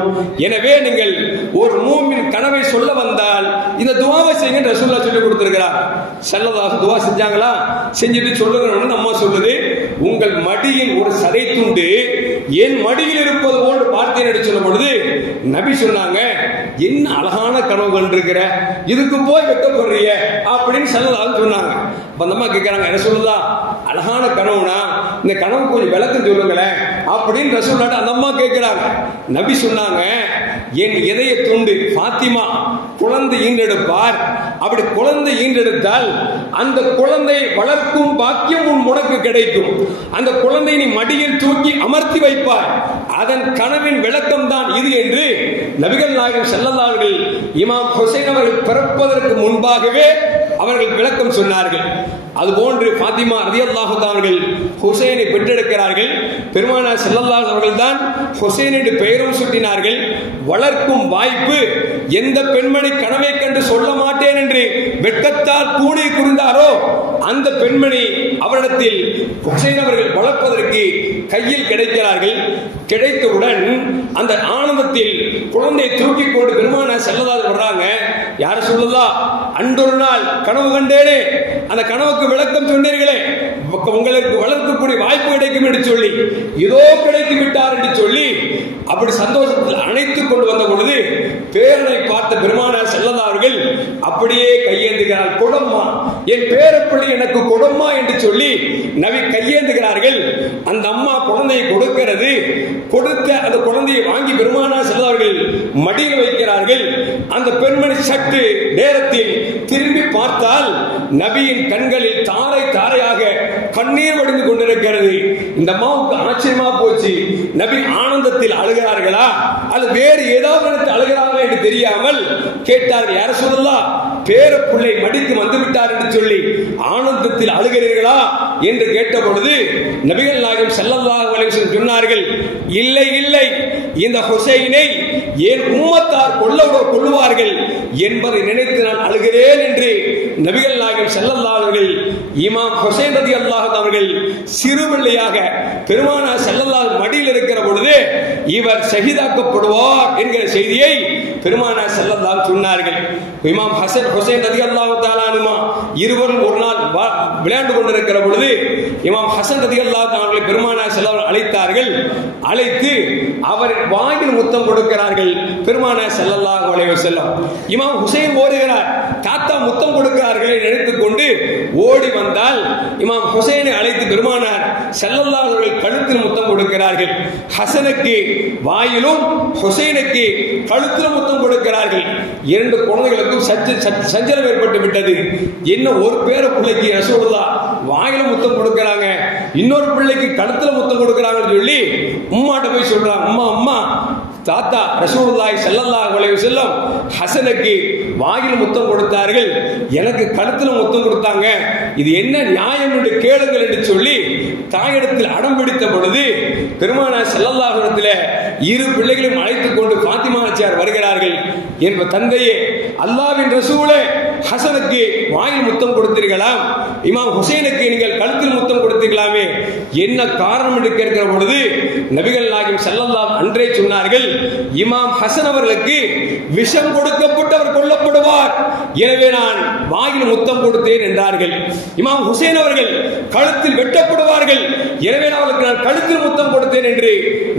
எனவே நீங்கள் ஒரு மூமின் கனவை சொல்ல வந்தால் இந்த துஆவை செய்யுங்க ரசூலுல்லாஹ் சொல்லி கொடுத்திருக்கிறார். ஸல்லல்லாஹு துஆ செஞ்சாங்களா, செஞ்சுட்டு சொல்லுங்கன்னு அம்மா சொல்லுது, உங்கள் மடியில் ஒரு சதை துண்டு என் மடியில் இருப்பது போன்று பார்த்தேன் என்று சொல்லும் பொழுது நபி சொன்னாங்க, என்ன அழகான கனவு கண்டிருக்கிற, இதுக்கு போய் வெட்கப்படுறிய அப்படின்னு ஸல்லல்லாஹு சொன்னாங்க. அந்த அம்மா கேட்கிறாங்க, ரசூலுல்லாஹ் அழகான கனவுனா இந்த கனவு கொஞ்சம் விளக்கம் சொல்லுங்களேன் அப்படின்னு ரசூலுல்லாஹ் அந்த அம்மா கேட்கிறாங்க. நபி சொன்னாங்க, என் இதய துண்டு ஃபாத்திமா குழந்தை ஈன்றெடுப்பார், அப்படி குழந்தை ஈன்றெடுத்தால் அந்த குழந்தை வளர்க்கும் பாக்கியம் உனக்கு கிடைக்கும், அந்த குழந்தை நீ மடியில் தூக்கி அமர்த்தி வைப்பார், அதன் கனவின் விளக்கம் தான் இது என்று நபிகள் நாயகம் ஸல்லல்லாஹு அலைஹி இமாம் ஹுசைன் அவர்கள் பிறப்பதற்கு முன்பாகவே அவர்கள் விளக்கம் சொன்னார்கள். அதுபோன்று ஃபாத்திமா ரலியல்லாஹு தஆலா அவர்கள் ஹுசைனை பெற்றெடுக்கிறார்கள். பெருமானார் ஸல்லல்லாஹு அலைஹி அவர்கள் தான் ஹுசைன் என்று பெயரும் சூட்டினார்கள். வளர்க்கும் வாய்ப்பு எந்த பெண்மணி கனவை கண்டு சொல்ல மாட்டேன் என்று வெட்கத்தால் கூடி குறுந்தாரோ அந்த பெண்மணி அவரிடத்தில் ஹுசைன் அவர்கள் வளர்ப்பதற்கு கையில் கிடைக்கிறார்கள். கிடைத்தவுடன் அந்த ஆனந்தத்தில் குழந்தையை தூக்கி கொண்டு பெருமானார் ஸல்லல்லாஹு அலைஹி வர்றாங்க. யார சொல்லலாம், அன்றொரு நாள் கனவு கண்டேனே, அந்த கனவுக்கு விளக்கம் சொன்னீர்களே, உங்களுக்கு வளர்க்கக்கூடிய வாய்ப்பு கிடைக்கும் என்று சொல்லி இதோ கிடைத்து விட்டார் என்று சொல்லி அப்படி சந்தோஷத்தில் அணைத்துக் கொண்டு வந்த பொழுது பேரனை பார்த்த பெருமானார் ஸல்லல்லாஹு அவர்கள் அப்படியே கையேந்துகிறார். கொடம்மா, என் பேரப்பிள்ளை எனக்கு கொடம்மா என்று சொல்லி நபி கையேந்துகிறார்கள். அந்த அம்மா குழந்தையை கொடுக்கிறது. கொடுத்த அந்த குழந்தையை வாங்கி பெருமானார் ஸல்லல்லாஹு அவர்கள் மடியில் வைக்கிறார்கள். அந்த பெண்மணி சற்று நேரத்தில் திரும்பி பார்த்தால் நபியின் கண்களில் தாரை தாரையாக கண்ணீர் வடிந்து கொண்டிருக்கிறது. இந்த அம்மாவுக்கு ஆச்சரியமா போச்சு. நபி ஆனந்தத்தில் அழுகிறார்களா அல்லது வேறு ஏதாவது அழுகிறார்களா என்று தெரியாமல் கேட்டார்கள், யார சொல்லலாம், பேரப்பிள்ளை மடிக்கு வந்து விட்டார் என்று சொல்லி ஆனந்தத்தில் அழுகிறீர்களா என்று கேட்ட பொழுது நபிகள் நாயகம் ஸல்லல்லாஹு அலைஹி வஸல்லம் சொன்னார்கள், இல்லை இல்லை, இந்த ஹுசைனை ஏன் உம்மத்தார் கொல்லுவார்கள் என்பதை நினைத்து நான் அழுகிறேன் என்று நபிகள் நாயகம் ஸல்லல்லாஹு அலைஹி இமாம் ஹுசைன் ரலியல்லாஹு அவர்கள் சிறுபிள்ளையாக பெருமானார் ஸல்லல்லாஹு மடியில் இருக்கிற பொழுது இவர் ஷஹீதாக்கப்படுவார் என்கிற செய்தியை பெருமானார் ஸல்லல்லாஹு சொன்னார்கள். இமாம் ஹுசைன் ரலியல்லாஹு தஆலா அன்ஹுமா இருவரும் ஒரு நாள் விளையாண்டு கொண்டிருக்கிற பொழுது இமாம் ஹசன் ரலியல்லாஹு தஆலா பெருமானார் ஸல்லல்லாஹு அழைத்தார்கள். அழைத்து அவர் வாயில் முத்தம் கொடுக்கிறார்கள் பெருமானார் ஸல்லல்லாஹு அலைஹி வஸல்லம். இமாம் ஹுசைன் ஓடுகிறார், தாத்தா முத்தம் கொடுக்கிறார்கள் நினைத்துக் கொண்டு ஓடி வந்தால் இமாம் ஹுசைனை அழைத்து பெருமானார் ஸல்லல்லாஹு அலைஹி வஸல்லம் கழுத்தில் முத்தம் கொடுக்கிறார்கள். ஹசனுக்கு வாயிலும் ஹுசைனுக்கு கழுத்தில் முத்தம் கொடுக்கிறார்கள். இரண்டு குழந்தைகளுக்கும் சஞ்சலம் ஏற்பட்டு விட்டது. என்ன ஒரு பேர பிள்ளைக்கு ரசூலுல்லாஹ் வாயில முத்தம் கொடுக்கிறாங்க, இன்னொரு பிள்ளைக்கு கழுத்துல முத்தம் கொடுக்கிறாங்கன்னு சொல்லி உம்மாட்ட போய் சொல்றாங்க, அம்மா அம்மா தாத்தா ரசூலுல்லாஹி ஸல்லல்லாஹு அலைஹி வஸல்லம் ஹசனுக்கு வாயில் முத்தம் கொடுத்தார்கள், எனக்கு கழுத்துல முத்தம் கொடுத்தாங்க, இது என்ன நியாயம் என்று கேளுங்கள் என்று சொல்லி தாயிடத்தில் அடம் பிடித்த பொழுது பெருமானார் ஸல்லல்லாஹு அலைஹி வஸல்லம் இரு பிள்ளைகளையும் அழைத்துக் கொண்டு ஃபாத்திமா நாச்சியார் வருகிறார்கள். என் தந்தையே, அல்லாஹ்வின் ரசூலே, ஹசனுக்கு வாயில் முத்தம் கொடுத்தீர்களாம், இமாம் ஹுசைனுக்கு நீங்கள் கழுத்தில் முத்தம் கொடுத்தீர்களாமே, என்ன காரணம் என்று கேட்கிற பொழுது நபிகள் நாயகம் ஸல்லல்லாஹு அன்றே சொன்னார்கள், இமாம் ஹசன் அவர்களுக்கு விஷம் கொடுக்கப்பட்டு அவர் கொல்லப்படுவார், எனவே நான் வாயில் முத்தம் கொடுத்தேன் என்றார்கள். இமாம் ஹுசைன் அவர்கள் கழுத்தில் வெட்டப்படுவார்கள், எனவே அவர்களுக்கு நான் கழுத்தில் முத்தம் கொடுத்தேன் என்று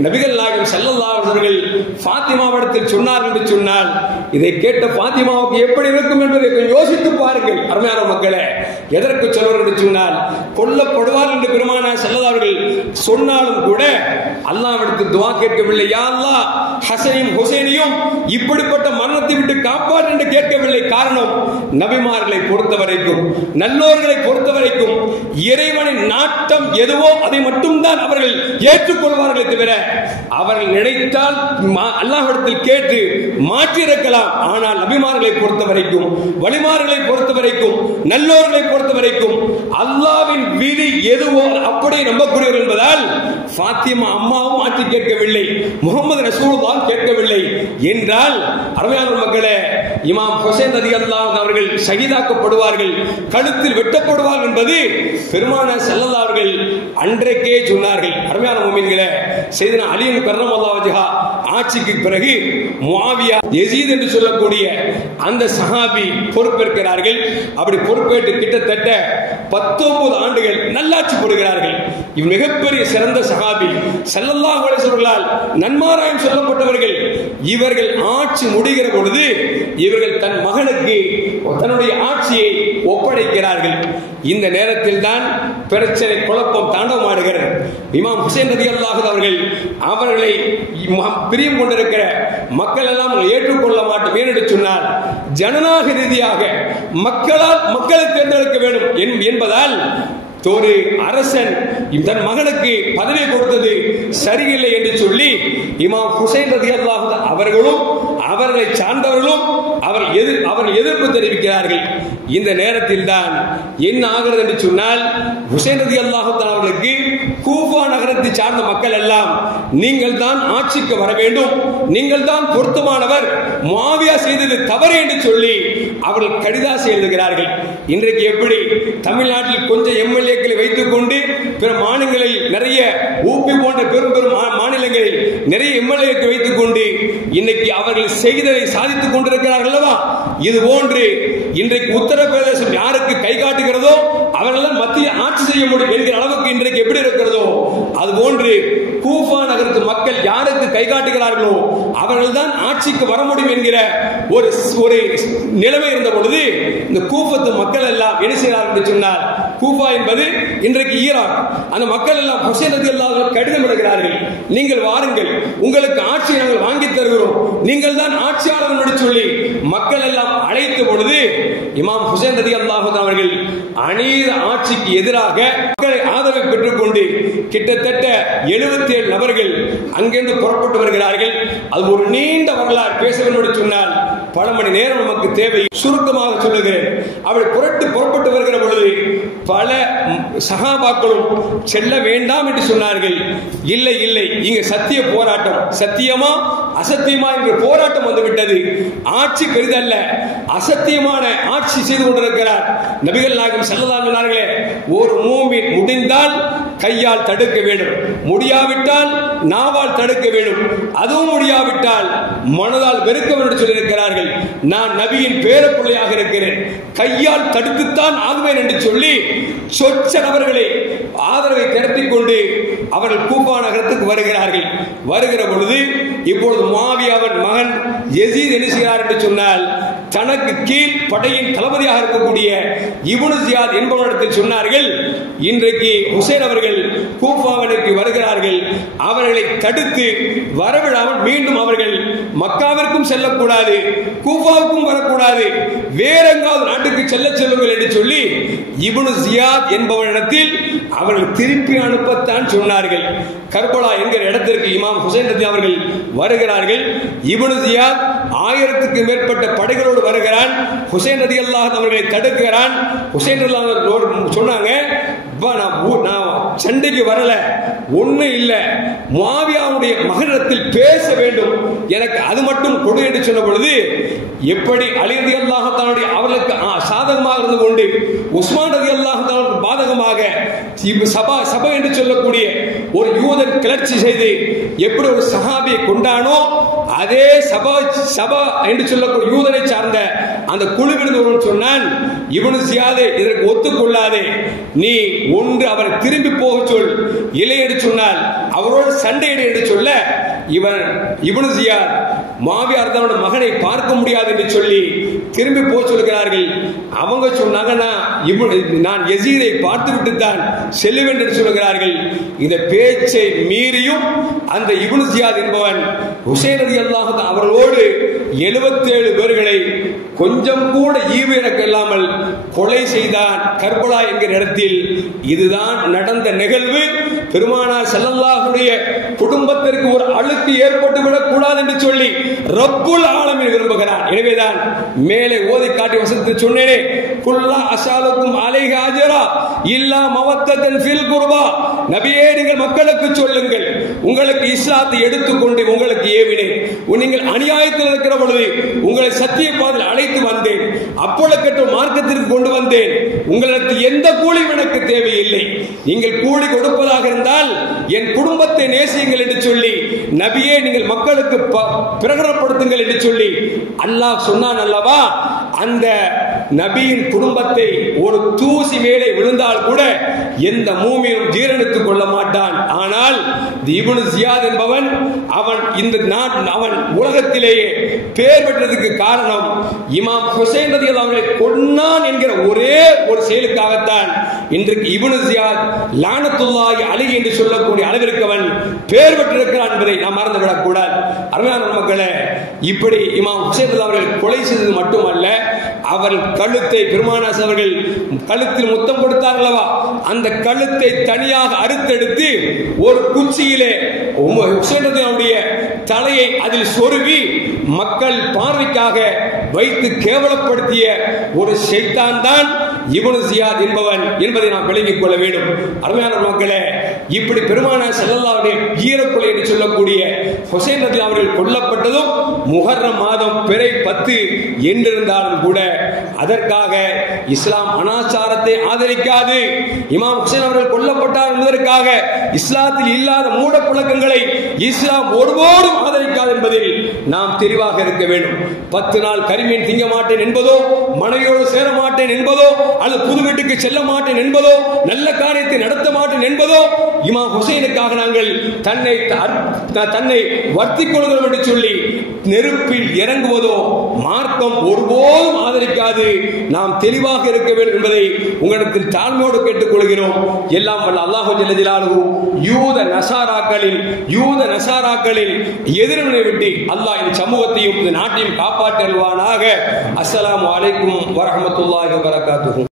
நபிகள் நாயகம் ஸல்லல்லாஹு அலைஹி வஸல்லம் ஃபாத்திமாவிடத்தில் சொன்னார்கள் என்று சொன்னால் இதை கேட்ட ஃபாத்திமாவுக்கு எப்படி இருக்கும் என்பதை யோசித்து பாருங்கள். அருமையான மக்களே, எதற்கு சொல்வார்கள் என்று சொன்னால் கொல்லப்படுவார் என்று பெருமானார் ஸல்லல்லாஹு அலைஹி வஸல்லம் சொன்னாலும் கூட அல்லாஹ்விடத்தில் துஆ கேட்கவில்லை, யா அல்லாஹ் ஹசனையும் ஹுசைனையும் இப்படிப்பட்ட மரணத்தை விட்டு காப்பாற்று என்று கேட்கவில்லை. காரணம், நபிமார்களை பொறுத்தவரைக்கும், நல்லோர்களை பொறுத்தவரைக்கும் இறைவனின் நாட்டம் எதுவோ அதை மட்டும்தான் அவர்கள் ஏற்றுக்கொள்வார்களே தவிர, அவர்கள் நினைத்தால் அல்லாஹ்விடத்தில் கேட்டு மாற்றியிருக்கலாம். ஆனால் நபிமார்களை பொறுத்தவரைக்கும், வலிமார்களை பொறுத்தவரைக்கும், நல்லோர்களை பொறுத்தவரைக்கும் அல்லாஹ்வின் விதி எதுவோ அப்படியே நம்பக்கூடியவர் என்பதால் ஃபாத்திமா அம்மாவும் மாற்றி கேட்கவில்லை, முகமது ரசூலுல்லாஹ் கேட்கவில்லை என்றால், அருமையான மக்களே, இமாம் ஹுசைன் ரலியல்லாஹு அவர்கள் ஷஹீதாக்கப்படுவார்கள், கழுத்தில் வெட்டப்படுவார்கள் என்பது பெருமானார் ஸல்லல்லாஹு அவர்கள் அன்றைக்கே சொன்னார்கள். அருமையான முஃமின்களே, சையதுனா அலி கர்ரமல்லாஹு வஜ்ஹா ஆட்சிக்கு பிறகு முஆவியா யஸீத் என்று சொல்லக்கூடிய அந்த சஹாபி பொறுப்பேற்கிறார்கள். அப்படி பொறுப்பேற்று கிட்டத்தட்ட 19 ஆண்டுகள் நல்லாட்சி புரிகிறார்கள். இவ் மிகப்பெரிய சிறந்த சஹாபி, ஸல்லல்லாஹு அலைஹி வஸல்லம் நன்மாராயம் சொல்லப்பட்டவர்கள். இவர்கள் ஆட்சி முடிகிற பொழுது இவர்கள் தன் மகனுக்கு தன்னுடைய ஆட்சியை ஒப்படைக்கிறார்கள். இந்த நேரத்தில் தான் பிரச்சனை, குழப்பம் தாண்டவமாடுகிறது. இமாம் ஹுசைன் ரலியல்லாஹு அவர்கள் அவர்களை பிரியம் கொண்டிருக்கிற மக்கள் எல்லாம் ஏற்றுக்கொள்ள மாட்டோம் என்று சொன்னால், ஜனநாயக ரீதியாக மக்களை தேர்ந்தெடுக்க வேண்டும் என்பதால் ஒரு அரசன் தன் மகனுக்கு பதவி கொடுத்தது சரியில்லை என்று சொல்லி இமாம் ஹுசைன் ரலியல்லாஹு அவர்களும் அவர்களை சார்ந்தவர்களும் அவர்கள் எதிர்ப்பு தெரிவிக்கிறார்கள். இந்த நேரத்தில் தான் என்ன ஆகிறது என்று சொன்னால், ஹுசைன் ரலியல்லாஹு அவர்களுக்கு கூஃபா நகரத்தை சார்ந்த மக்கள் எல்லாம் நீங்கள் தான் ஆட்சிக்கு வர வேண்டும், நீங்கள் தான் பொருத்தமானவர், முஆவியா செய்தது தவறு என்று சொல்லி அவர்கள் கடிதாசி எழுதுகிறார்கள். இன்றைக்கு எப்படி தமிழ்நாட்டில் கொஞ்சம் எம்எல்ஏக்களை வைத்துக் கொண்டு பிற மாநிலங்களில் நிறைய ஊபி போன்ற பெரும் பெரும் மாநிலங்களில் நிறைய எம்எல்ஏக்களை வைத்துக் கொண்டு இன்னைக்கு அவர்கள் செய்ததை சாதித்துக் கொண்டிருக்கிறார்கள் அல்லவா, இது போன்று இன்றைக்கு உத்தரப்பிரதேசம் யாருக்கு கை காட்டுகிறதோ அவர்கள் மத்திய ஆட்சி செய்ய முடியும் என்கிற அளவுக்கு இன்றைக்கு எப்படி இருக்கிறதோ, அது போன்று கூஃபா நகரத்து மக்கள் யாருக்கு கை காட்டுகிறார்களோ அவர்கள் தான் ஆட்சிக்கு வர முடியும் என்கிற ஒரு நிலைமை இருந்த பொழுது இந்த கூஃபத்து மக்கள் எல்லாம் என்ன செய்கிறார்கள் என்று சொன்னால், கூஃபா என்பது இன்றைக்கு ஈராக், அந்த மக்கள் எல்லாம் ஹுசைன் ரலியல்லாஹு கடிதம் எழுதுகிறார்கள், நீங்கள் வாருங்கள், உங்களுக்கு ஆட்சியை நாங்கள் வாங்கி தருகிறோம், நீங்கள் தான் ஆட்சியாளர் என்று சொல்லி மக்கள் எல்லாம் அழைத்த பொழுது இமாம் ஹுசைன் ரலியல்லாஹு அவர்கள் அநீத ஆட்சிக்கு எதிராக மக்களை ஆதரவை பெற்றுக் கொண்டு கிட்டத்தட்ட 77 நபர்கள் அங்கிருந்து புறப்பட்டு வருகிறார்கள். அது ஒரு நீண்ட வரலாறு பேச வேண்டும் என்று சொன்னால் பல மணி நேரம் நமக்கு தேவை. சுருக்கமாக சொல்லுகிறேன். அப்படி புறப்பட்டு வருகிற பொழுது பல சஹாபாக்களும் செல்ல வேண்டாம் என்று சொன்னார்கள். இல்லை இல்லை, இங்க சத்திய போராட்டம், சத்தியமா அசத்தியமா என்ற போராட்டம் வந்துவிட்டது. ஆட்சி பெரிதல்ல, அசத்தியமான ஆட்சி செய்து கொண்டிருக்கிறார். நபிகள் நாயகம் ஸல்லல்லாஹு அலைஹி வஸல்லம் ஒரு மூமின் முடிந்தால் கையால் தடுக்க வேண்டும், முடியாவிட்டால் நாவால் தடுக்க வேண்டும், அதுவும் முடியாவிட்டால் மனதால் வெறுக்க வேண்டும் என்று சொல்லியிருக்கிறார்கள். நான் நபியின் பேரப்பிள்ளையாக இருக்கிறேன், கையால் தடுத்துத்தான் ஆகுவேன் என்று சொல்லி சொச்ச நபர்களை ஆதரவை திரட்டிக் கொண்டு அவர்கள் கூஃபா நகரத்துக்கு வருகிறார்கள். வருகிற பொழுது இப்பொழுது முஆவியாவின் மகன் யஸீத் என்ன செய்கிறார் என்று சொன்னால், தனக்கு கீழ் படையின் தளபதியாக இருக்கக்கூடிய இப்னு ஜியாத் என்பவரிடத்தில் சொன்னார்கள், இன்றைக்கு ஹுசைன் அவர்கள் கூஃபாவிற்கு வருகிறார்கள், அவர்களை தடுத்து வரவிடாமல் மீண்டும் அவர்கள் மக்காவிற்கும் செல்லக்கூடாது, கூஃபாவுக்கும் வரக்கூடாது, வேற எங்காவது நாட்டுக்கு செல்லுங்கள் என்று சொல்லி இப்னு ஜியாத் என்பவரிடத்தில் அவர்கள் திருப்பி அனுப்பத்தான் சொன்னார்கள். கர்பலா என்கிற இடத்திற்கு இமாம் ஹுசைன் ரதி அவர்கள் வருகிறார்கள். இப்னு ஜியாத் 1000க்கு மேற்பட்ட படைகளோடு வருகிறான். ஹுசைன் ரலியல்லாஹு அவர்களை தடுக்கிறான். ஹுசைன் ரலியல்லாஹு சொன்னாங்க, நான் சண்டைக்கு வரல, ஒண்ணு இல்ல, முஆவியாவுடைய மகனிடத்தில் பேச வேண்டும், எனக்கு அது மட்டும் கொடு என்று சொன்ன பொழுது, எப்படி அலி ரலியல்லாஹு தஆலா அவர்களுக்கு சாதகமாக இருந்து கொண்டு உஸ்மான் ரலியல்லாஹு தஆலா பாதகமாக சபா என்று சொல்லக்கூடிய ஒரு யூதன் கிளர்ச்சி செய்து எப்படி ஒரு சஹாபியை கொண்டானோ, அதே சபா என்று சொல்லக்கூடிய யூதனை சார்ந்த அந்த குழுவிலிருந்து ஒருவன் சொன்னான், இப்னு ஜியாதே இதற்கு ஒத்துக்கொள்ளாதே, நீ ஒன்று அவரை திரும்பி போக சொல், இல்லை என்று சொன்னால் அவரோடு சண்டையிடு என்று சொல்ல, இவன் இப்னு ஜியாத் முஆவியா ரலியல்லாஹு மகனை பார்க்க முடியாது என்று சொல்லி திரும்பி போக சொல்கிறார்கள். அவங்க சொன்னாங்க, நான் நான் யசீதை பார்த்துவிட்டு தான் செல்லுவேன் என்று சொல்கிறார்கள். இந்த பேச்சை மீறியும் அந்த இப்னு ஜியாத் என்பவன் ஹுசைன் ரலியல்லாஹு அன்ஹு அவர்களோடு 77 பேர்களை கொஞ்சம் கூட ஈவு இறக்கம் இல்லாமல் கொலை செய்தான் கர்பலா என்கிற இடத்தில். இதுதான் நடந்த நிகழ்வு. பெருமானார் ஸல்லல்லாஹுடைய குடும்பத்திற்கு ஒரு அழுக்கு ஏற்பட்டு விடக் கூடாது என்று சொல்லி ரப்புல் ஆலமீன் விரும்புகிறான். எனவேதான் மேலே ஓதி காட்டி வசனத்தை சொன்னேனே, குல்லா அஸாலுக்கும் அலைஹி அஜரா இல்லா மவத்தன் ஃபில் குர்பா. நபியே, நீங்கள் மக்களுக்கு சொல்லுங்கள், உங்களுக்கு இஸ்லாத்தை எடுத்துக்கொண்டு உங்களுக்கு ஏவினேன். நீங்கள் அநியாயத்தில் இருக்கிற பொழுது உங்களை சத்திய பாதையில் அழைத்து வந்தேன், அப்பொழுது மார்க்கத்திற்கு கொண்டு வந்தேன். உங்களுக்கு எந்த கூலியும் எனக்கு தேவையில்லை. நீங்கள் கூலி கொடுப்பதாக இருந்தால் என் குடும்பத்தை நேசியுங்கள் என்று சொல்லி நபியே நீங்கள் மக்களுக்கு பிரகடனப்படுத்துங்கள் என்று சொல்லி அல்லாஹ் சொன்னான் அல்லவா. அந்த நபியின் குடும்பத்தை ஒரு தூசி மேலே விழுந்தால் கூட எந்த மூமியும் ஜீரணித்துக் கொள்ள மாட்டான். ஆனால் இப்னு ஜியாத் என்பவன் அவன் உலகத்திலேயே பேர் பெற்றதுக்கு காரணம் இமாம் ஹுசைன் ரலியல்லாஹு அன்ஹு கொன்னான் என்கிற ஒரே ஒரு செயலுக்காகத்தான் இன்றைக்கு இப்னு ஜியாத் லானத்துல்லாஹி அலைஹி என்று சொல்லக்கூடிய அளவிற்கு அவன் பேர் பெற்றிருக்கிறான் என்பதை நாம் மறந்துவிடக் கூடாது. அருமையான மக்களே, இப்படி இமாம் ஹுசைன் ரலியல்லாஹு அவர்கள் கொலை செய்தது மட்டுமல்ல, அவர்கள் கழுத்தை பெருமானார் அவர்கள் கழுத்தில் முத்தம் கொடுத்தார்களவா, அந்த கழுத்தை தனியாக அறுத்தெடுத்து ஒரு குச்சியிலே ஹுசைன் ரலியல்லாஹுடைய தலையை அதில் சொருவி மக்கள் பார்வைக்காக வைத்து கேவலப்படுத்திய ஒரு ஷைத்தான் தான் இப்னு ஜியாத் என்பவன் என்பதை நாம் விளங்கிக் கொள்ள வேண்டும். அருமையான மக்களே, இப்படி பெருமானார் ஸல்லல்லாஹு அலைஹி வஸல்லம் ஈரக்கொலை என்று சொல்லக்கூடிய ஹுசைன் ரலியல்லாஹு அவர்கள் கொல்லப்பட்டதும் முஹர்ரம் மாதம் பிறை 10 என்றிருந்தாலும் கூட அதற்காக இஸ்லாம் அனாச்சாரத்தை ஆதரிக்காது. இமாம் ஹுசைன் அவர்கள் கொல்லப்பட்டார் என்பதற்காக இஸ்லாத்தில் இல்லாத மூட பழக்கங்களை இஸ்லாம் ஒருபோதும் ஆதரிக்காது என்பதில் நாம் தெளிவாக இருக்க வேண்டும். 10 நாள் கரிமீன் திங்க மாட்டேன் என்பதோ, மனைவியோடு சேர மாட்டேன் என்பதோ, அல்லது புது வீட்டுக்கு செல்ல மாட்டேன் என்பதோ, நல்ல காரியத்தை நடத்த மாட்டேன் என்பதோ, இமாம் ஹுசைனுக்காக நாங்கள் தன்னை வர்த்திக் கொள்கிறோம் என்று சொல்லி நெருப்பில் இறங்குவதோ மார்க்கம் ஒருபோதும் ஆதரிக்காது. நாம் தெளிவாக இருக்க வேண்டும் என்பதை உங்களிடத்தில் தாழ்மையோடு கேட்டுக்கொள்கிறோம். எல்லாம் வல்ல அல்லாஹ் ஜல்ல ஜலாலுஹு யூத நசாராக்களின் எதிர்வினை விட்டு அல்லாஹ் இந்த சமூகத்தையும் இந்த நாட்டையும் காப்பாற்றி அல்வானாக. அஸ்ஸலாமு அலைக்கும் வரஹ்மத்துல்லாஹி வபரகாத்துஹு.